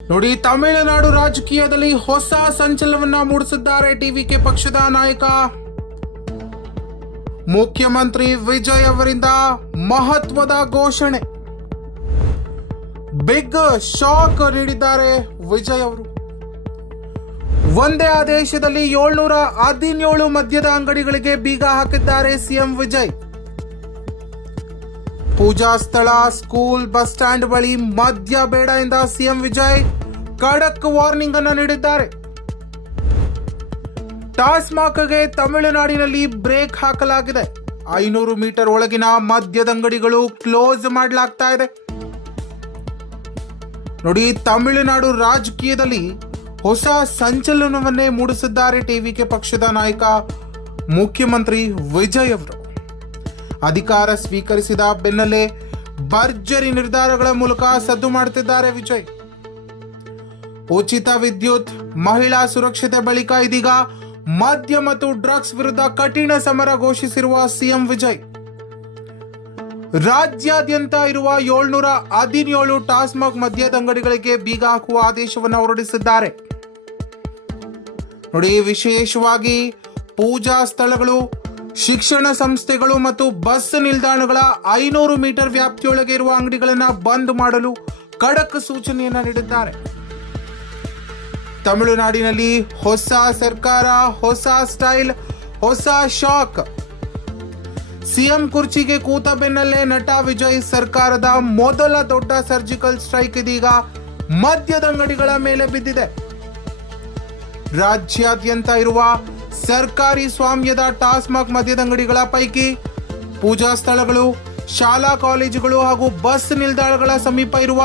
ನೋಡಿ, ತಮಿಳುನಾಡು ರಾಜಕೀಯದಲ್ಲಿ ಹೊಸ ಸಂಚಲನವನ್ನ ಮೂಡಿಸಿದ್ದಾರೆ ಟಿವಿಕೆ ಪಕ್ಷದ ನಾಯಕ. ಮುಖ್ಯಮಂತ್ರಿ ವಿಜಯ್ ಅವರಿಂದ ಮಹತ್ವದ ಘೋಷಣೆ, ಬಿಗ್ ಶಾಕ್ ನೀಡಿದ್ದಾರೆ ವಿಜಯ್ ಅವರು. ಒಂದೇ ಆದೇಶದಲ್ಲಿ 717 ಮದ್ಯದ ಅಂಗಡಿಗಳಿಗೆ ಬೀಗ ಹಾಕಿದ್ದಾರೆ ಸಿಎಂ ವಿಜಯ್. ಪೂಜಾ ಸ್ಥಳ, ಸ್ಕೂಲ್, ಬಸ್ ಸ್ಟ್ಯಾಂಡ್ ಬಳಿ ಮದ್ಯ ಬೇಡ ಎಂದ ಸಿಎಂ ವಿಜಯ್ ಖಡಕ್ ವಾರ್ನಿಂಗ್ ಅನ್ನು ನೀಡಿದ್ದಾರೆ. ಟಾಸ್ಮಾಕ್ಗೆ ತಮಿಳುನಾಡಿನಲ್ಲಿ ಬ್ರೇಕ್ ಹಾಕಲಾಗಿದೆ. 500 ಮೀಟರ್ ಒಳಗಿನ ಮದ್ಯದ ಅಂಗಡಿಗಳು ಕ್ಲೋಸ್ ಮಾಡಲಾಗ್ತಾ ಇದೆ. ನೋಡಿ, ತಮಿಳುನಾಡು ರಾಜಕೀಯದಲ್ಲಿ ಹೊಸ ಸಂಚಲನವನ್ನೇ ಮೂಡಿಸಿದ್ದಾರೆ ಟಿವಿಕೆ ಪಕ್ಷದ ನಾಯಕ ಮುಖ್ಯಮಂತ್ರಿ ವಿಜಯ್ ಅವರು. ಅಧಿಕಾರ ಸ್ವೀಕರಿಸಿದ ಬೆನ್ನಲ್ಲೇ ಭರ್ಜರಿ ನಿರ್ಧಾರಗಳ ಮೂಲಕ ಸದ್ದು ಮಾಡುತ್ತಿದ್ದಾರೆ ವಿಜಯ್. ಉಚಿತ ವಿದ್ಯುತ್, ಮಹಿಳಾ ಸುರಕ್ಷತೆ ಬಳಿಕ ಇದೀಗ ಮದ್ಯ ಮತ್ತು ಡ್ರಗ್ಸ್ ವಿರುದ್ಧ ಕಠಿಣ ಸಮರ ಘೋಷಿಸಿರುವ ಸಿಎಂ ವಿಜಯ್ ರಾಜ್ಯಾದ್ಯಂತ ಇರುವ 717 ಟಾಸ್ಮಾಕ್ ಮದ್ಯದ ಅಂಗಡಿಗಳಿಗೆ ಬೀಗ ಹಾಕುವ ಆದೇಶವನ್ನು ಹೊರಡಿಸಿದ್ದಾರೆ. ನೋಡಿ, ವಿಶೇಷವಾಗಿ ಪೂಜಾ ಸ್ಥಳಗಳು, ಶಿಕ್ಷಣ ಸಂಸ್ಥೆಗಳು ಮತ್ತು ಬಸ್ ನಿಲ್ದಾಣಗಳ 500 ಮೀಟರ್ ವ್ಯಾಪ್ತಿಯೊಳಗೆ ಇರುವ ಅಂಗಡಿಗಳನ್ನು ಬಂದ್ ಮಾಡಲು ಖಡಕ್ ಸೂಚನೆಯನ್ನ ನೀಡಿದ್ದಾರೆ. ತಮಿಳುನಾಡಿನಲ್ಲಿ ಹೊಸ ಸರ್ಕಾರ, ಹೊಸ ಸ್ಟೈಲ್, ಹೊಸ ಶಾಕ್. ಸಿಎಂ ಕುರ್ಚಿಗೆ ಕೂತ ಬೆನ್ನಲ್ಲೇ ನಟ ವಿಜಯ್ ಸರ್ಕಾರದ ಮೊದಲ ದೊಡ್ಡ ಸರ್ಜಿಕಲ್ ಸ್ಟ್ರೈಕ್ ಇದೀಗ ಮದ್ಯದ ಅಂಗಡಿಗಳ ಮೇಲೆ ಬಿದ್ದಿದೆ. ರಾಜ್ಯಾದ್ಯಂತ ಇರುವ ಸರ್ಕಾರಿ ಸ್ವಾಮ್ಯದ ಟಾಸ್ಮಾಕ್ ಮದ್ಯದ ಅಂಗಡಿಗಳ ಪೈಕಿ ಪೂಜಾ ಸ್ಥಳಗಳು, ಶಾಲಾ ಕಾಲೇಜುಗಳು ಹಾಗೂ ಬಸ್ ನಿಲ್ದಾಣಗಳ ಸಮೀಪ ಇರುವ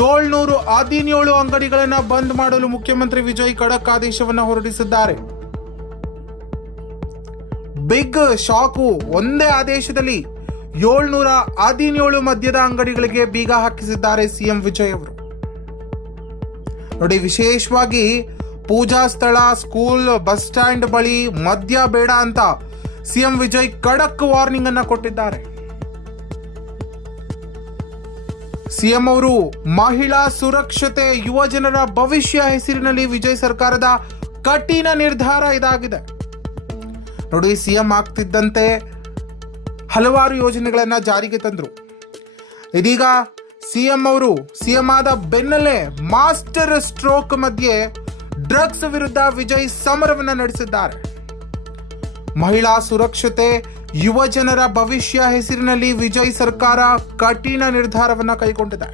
717 ಅಂಗಡಿಗಳನ್ನು ಬಂದ್ ಮಾಡಲು ಮುಖ್ಯಮಂತ್ರಿ ವಿಜಯ್ ಖಡಕ್ ಆದೇಶವನ್ನು ಹೊರಡಿಸಿದ್ದಾರೆ. ಬಿಗ್ ಶಾಕು, ಒಂದೇ ಆದೇಶದಲ್ಲಿ 717 ಮದ್ಯದ ಅಂಗಡಿಗಳಿಗೆ ಬೀಗ ಹಾಕಿಸಿದ್ದಾರೆ ಸಿಎಂ ವಿಜಯ್ ಅವರು. ನೋಡಿ, ವಿಶೇಷವಾಗಿ ಪೂಜಾ ಸ್ಥಳ, ಸ್ಕೂಲ್, ಬಸ್ ಸ್ಟ್ಯಾಂಡ್ ಬಳಿ ಮದ್ಯ ಬೇಡ ಅಂತ ಸಿಎಂ ವಿಜಯ್ ಖಡಕ್ ವಾರ್ನಿಂಗ್ ಅನ್ನ ಕೊಟ್ಟಿದ್ದಾರೆ. ಸಿಎಂ ಅವರು ಮಹಿಳಾ ಸುರಕ್ಷತೆ, ಯುವ ಜನರ ಭವಿಷ್ಯ ಹೆಸರಿನಲ್ಲಿ ವಿಜಯ್ ಸರ್ಕಾರದ ಕಠಿಣ ನಿರ್ಧಾರ ಇದಾಗಿದೆ. ನೋಡಿ, ಸಿಎಂ ಆಗ್ತಿದ್ದಂತೆ ಹಲವಾರು ಯೋಜನೆಗಳನ್ನ ಜಾರಿಗೆ ತಂದ್ರು. ಇದೀಗ ಸಿಎಂ ಆದ ಬೆನ್ನಲ್ಲೇ ಮಾಸ್ಟರ್ ಸ್ಟ್ರೋಕ್ ಮಧ್ಯೆ ಡ್ರಗ್ಸ್ ವಿರುದ್ಧ ವಿಜಯ್ ಸಮರವನ್ನ ನಡೆಸಿದ್ದಾರೆ. ಮಹಿಳಾ ಸುರಕ್ಷತೆ, ಯುವ ಜನರ ಭವಿಷ್ಯ ಹೆಸರಿನಲ್ಲಿ ವಿಜಯ್ ಸರ್ಕಾರ ಕಠಿಣ ನಿರ್ಧಾರವನ್ನ ಕೈಗೊಂಡಿದೆ.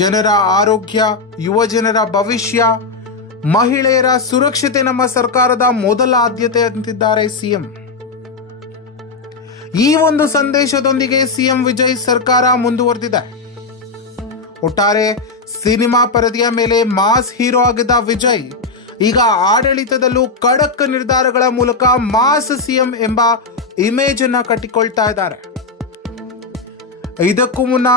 ಜನರ ಆರೋಗ್ಯ, ಯುವ ಜನರ ಭವಿಷ್ಯ, ಮಹಿಳೆಯರ ಸುರಕ್ಷತೆ ನಮ್ಮ ಸರ್ಕಾರದ ಮೊದಲ ಆದ್ಯತೆ ಅಂತಿದ್ದಾರೆ ಸಿಎಂ. ಈ ಒಂದು ಸಂದೇಶದೊಂದಿಗೆ ಸಿಎಂ ವಿಜಯ್ ಸರ್ಕಾರ ಮುಂದುವರೆದಿದೆ. ಒಟ್ಟಾರೆ ಸಿನಿಮಾ ಪರದೆಯ ಮೇಲೆ ಮಾಸ್ ಹೀರೋ ಆಗಿದ್ದ ವಿಜಯ್ ಈಗ ಆಡಳಿತದಲ್ಲೂ ಖಡಕ್ ನಿರ್ಧಾರಗಳ ಮೂಲಕ ಮಾಸ್ ಸಿಎಂ ಎಂಬ ಇಮೇಜ್ ಅನ್ನ ಕಟ್ಟಿಕೊಳ್ತಾ ಇದ್ದಾರೆ. ಇದಕ್ಕೂ ಮುನ್ನ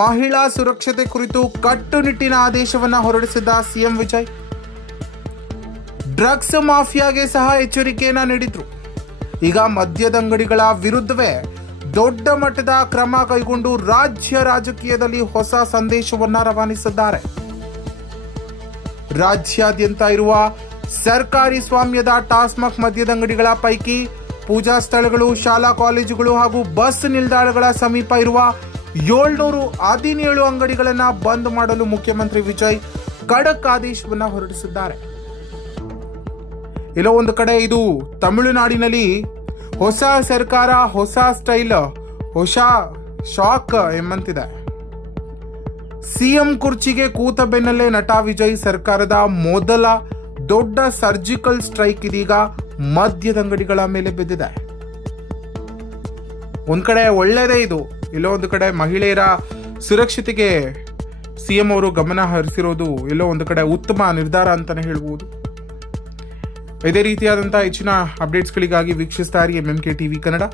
ಮಹಿಳಾ ಸುರಕ್ಷತೆ ಕುರಿತು ಕಟ್ಟುನಿಟ್ಟಿನ ಆದೇಶವನ್ನ ಹೊರಡಿಸಿದ್ದ ಸಿಎಂ ವಿಜಯ್ ಡ್ರಗ್ಸ್ ಮಾಫಿಯಾಗೆ ಸಹ ಎಚ್ಚರಿಕೆಯನ್ನ ನೀಡಿದ್ರು. ಈಗ ಮದ್ಯದ ಅಂಗಡಿಗಳ ವಿರುದ್ಧವೇ ದೊಡ್ಡ ಮಟ್ಟದ ಕ್ರಮ ಕೈಗೊಂಡು ರಾಜ್ಯ ರಾಜಕೀಯದಲ್ಲಿ ಹೊಸ ಸಂದೇಶವನ್ನ ರವಾನಿಸಿದ್ದಾರೆ. ರಾಜ್ಯಾದ್ಯಂತ ಇರುವ ಸರ್ಕಾರಿ ಸ್ವಾಮ್ಯದ ಟಾಸ್ಮಾಕ್ ಮದ್ಯದ ಅಂಗಡಿಗಳ ಪೈಕಿ ಪೂಜಾ ಸ್ಥಳಗಳು, ಶಾಲಾ ಕಾಲೇಜುಗಳು ಹಾಗೂ ಬಸ್ ನಿಲ್ದಾಣಗಳ ಸಮೀಪ ಇರುವ 717 ಅಂಗಡಿಗಳನ್ನು ಬಂದ್ ಮಾಡಲು ಮುಖ್ಯಮಂತ್ರಿ ವಿಜಯ್ ಖಡಕ್ ಆದೇಶವನ್ನ ಹೊರಡಿಸಿದ್ದಾರೆ. ಎಲ್ಲೋ ಒಂದು ಕಡೆ ಇದು ತಮಿಳುನಾಡಿನಲ್ಲಿ ಹೊಸ ಸರ್ಕಾರ, ಹೊಸ ಸ್ಟೈಲ್, ಹೊಸ ಶಾಕ್ ಎಂಬಂತಿದೆ. ಸಿಎಂ ಕುರ್ಚಿಗೆ ಕೂತ ಬೆನ್ನಲ್ಲೇ ನಟ ವಿಜಯ್ ಸರ್ಕಾರದ ಮೊದಲ ದೊಡ್ಡ ಸರ್ಜಿಕಲ್ ಸ್ಟ್ರೈಕ್ ಇದೀಗ ಮದ್ಯದ ಅಂಗಡಿಗಳ ಮೇಲೆ ಬಿದ್ದಿದೆ. ಒಂದ್ ಕಡೆ ಒಳ್ಳೆಯದೇ ಇದು, ಎಲ್ಲೋ ಒಂದು ಕಡೆ ಮಹಿಳೆಯರ ಸುರಕ್ಷತೆಗೆ ಸಿಎಂ ಅವರು ಗಮನ ಹರಿಸಿರೋದು ಎಲ್ಲೋ ಒಂದು ಕಡೆ ಉತ್ತಮ ನಿರ್ಧಾರ ಅಂತಾನೆ ಹೇಳ್ಬೋದು. ಇದೇ ರೀತಿಯಾದಂತಹ ಹೆಚ್ಚಿನ ಅಪ್ಡೇಟ್ಸ್ಗಳಿಗಾಗಿ ವೀಕ್ಷಿಸ್ತಾ ಇರಿ MMK TV ಕನ್ನಡ.